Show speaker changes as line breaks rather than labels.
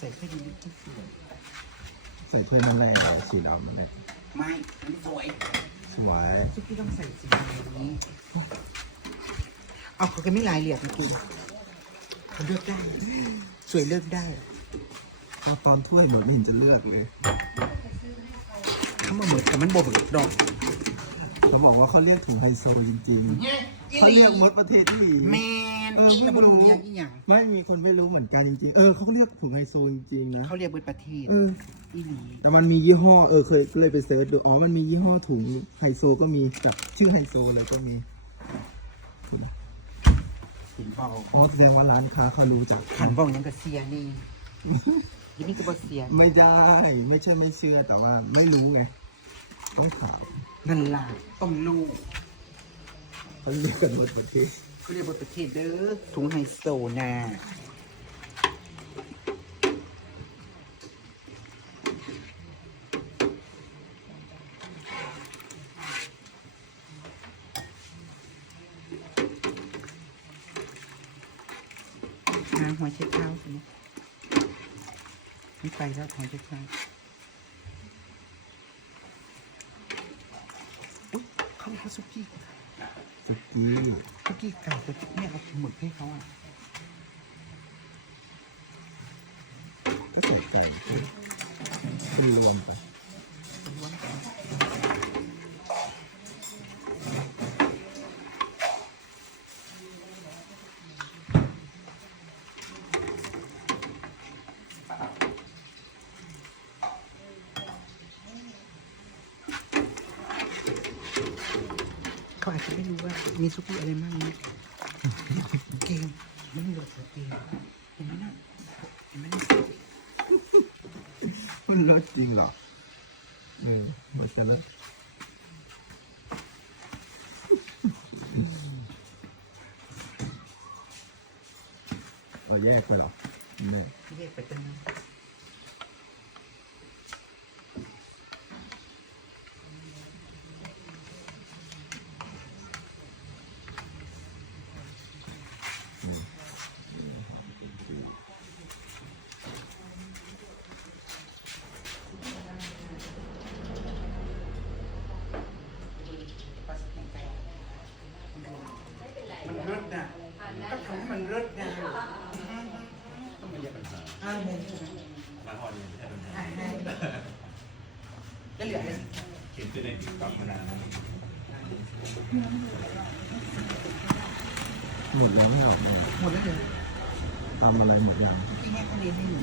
ส่แค่นี้ที่สวย
ใส่ถ้วยนั่นแหละสีดำนั่นแหละ
ไม่มันสวย
สวย
ซุกี้ต้องใส่สีแบบนี้ เอาเขาก็ไม่ลายเหลี่ยมจริงเขาเลือกได้ สวยเลือกได้
ตอนตอนถ้วยหมดไม่เห็นจะเลือกเลย
เขามาเหมือนแต่มันบ่เหมือดอก
เขาบอกว่าเขาเรียกถุงไฮโซจริงๆ เขาเรียกมดประเทศที่
แมน
เออ
อีก
ไม่
นะบน
รู้
เรียนอีกอย่าง
ไม่มีคนไม่รู้เหมือนกันจริงๆ เออเขาเรียกถุงไฮโซจริงๆนะ
เขาเรียกเบิดประเทศ
เออ
อีหลี
แต่มันมียี่ห้อ เออเคยก็เลยไปเซิร์ชดู อ๋อ มันมียี่ห้อถุงไฮโซก็มีแบบชื่อไฮโซเลยก็มี
ถึงเบา
อ๋อแสดงว่าร้านค้าเขารู้จัก
ขันบอกยังกับเสียนี่ยี่นี่จะบอเสีย
ไม่ได้ ไม่ใช่ไม่เชื่อแต่ว่าไม่รู้ไง ต้องถาม
นั่นล่ะต้องรู้
เขาเรียกกันหมดประเทศ
เขาเรียกเบิดประเทศเด้อถุงไฮโซนาน้ำหัวเช็ดเท้าสินะไม่ไปแล้วหัวเช็ดเท้าอุ๊ยเขาเรียกว่าซุกี้
สุกี้
ซุกี้ไก่แต่เนี่ยเอาหมึกให้เขาอะ
ก็ใส่ไก่คือรวมไป
เขาอาจจะไม่รู้ว่ามีซุกี้อะไรบ้างเนะเกมไม่รู้ว่าเกมเห็นไหมนะเห็นไหมนะ
มันรสจริงเหรอเออมันจะรสเราแยกไปเหรอเนี่ย
เรียกไปเป็นมัน ก็ทำให้มันเลิศนะอ่ามุม
มาฮอดเนี่ยไม่ใช่ปัญหา
อ่าให้แล้วเหลืออะไร
เขียนตัวในติ๊กต็อกมานานแล้ว
หมดแล้วไม่หรอก
หมดแล้วเหรอ
ตามอะไรหมดยัง
ที่แง่เขาเรียนให้หนู